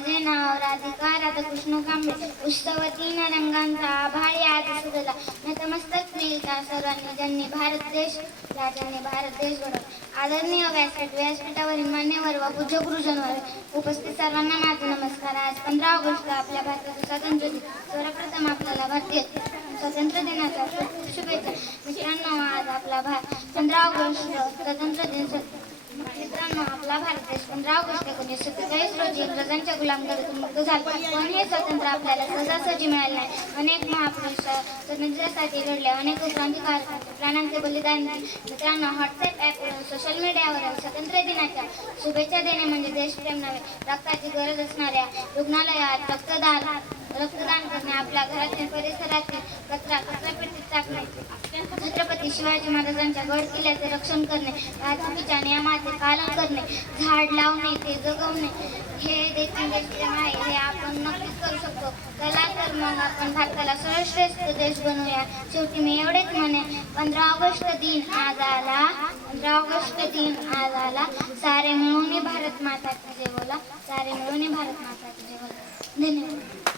माझे नाव राधिका राधाकृष्ण कांबळे. उत्सव तीन रंगांचा आभाळी आज सुरला नतमस्तक मिळता सर्वांनी ज्यांनी भारत देश राजाने भारत देश घडवला. आदरणीय व्यासपीठ व्यासपीठावरील मान्यवर व पूज्य गुरुजनवर उपस्थित सर्वांना माझा नमस्कार. आज पंधरा ऑगस्ट आपल्या भारताचा स्वातंत्र्य दिन. सर्वप्रथम आपल्याला भारतीय स्वातंत्र्य दिनाच्या शुभेच्छा. मित्रांनो आज आपला भारत पंधरा ऑगस्ट स्वातंत्र्य दिन. आपला भारत देश पंधरा ऑगस्ट एकोणीसशे सत्तेचाळीस रोजी इंग्रजांच्या गुलामगिरीतून मुक्त झाला पण हे स्वातंत्र्य आपल्याला सहजासहजी मिळाले नाही? अनेक महापुरुष स्वातंत्र्यासाठी घडले अनेक क्रांतिकारकांचे प्राणांचे बलिदान मित्रांनो व्हॉट्सअप ॲप सोशल मीडियावर स्वातंत्र्य दिनाच्या शुभेच्छा देणे म्हणजे देशप्रेम नव्हे. रक्ताची गरज असणाऱ्या रुग्णालयात रक्तदान रक्तदान करणे आपल्या घरातील परिसरातील कचरा कचरापेटीत टाकणे छत्रपती शिवाजी महाराजांच्या गड किल्ल्याचे रक्षण करणे वाहतुकीच्या नियमाचे पालन करणे झाड लावणे ते जगवणे हे देखील देशप्रेम आहे हे आपण नक्कीच करू शकतो. चला तर मग आपण भारताला सर्वश्रेष्ठ देश बनवूया. शेवटी मी एवढेच म्हणे पंधरा ऑगस्ट दिन आज आला पंधरा ऑगस्ट दिन आज आला सारे मिळून भारत माता की जय बोला सारे मिळून भारत माता की जय बोला धन्यवाद.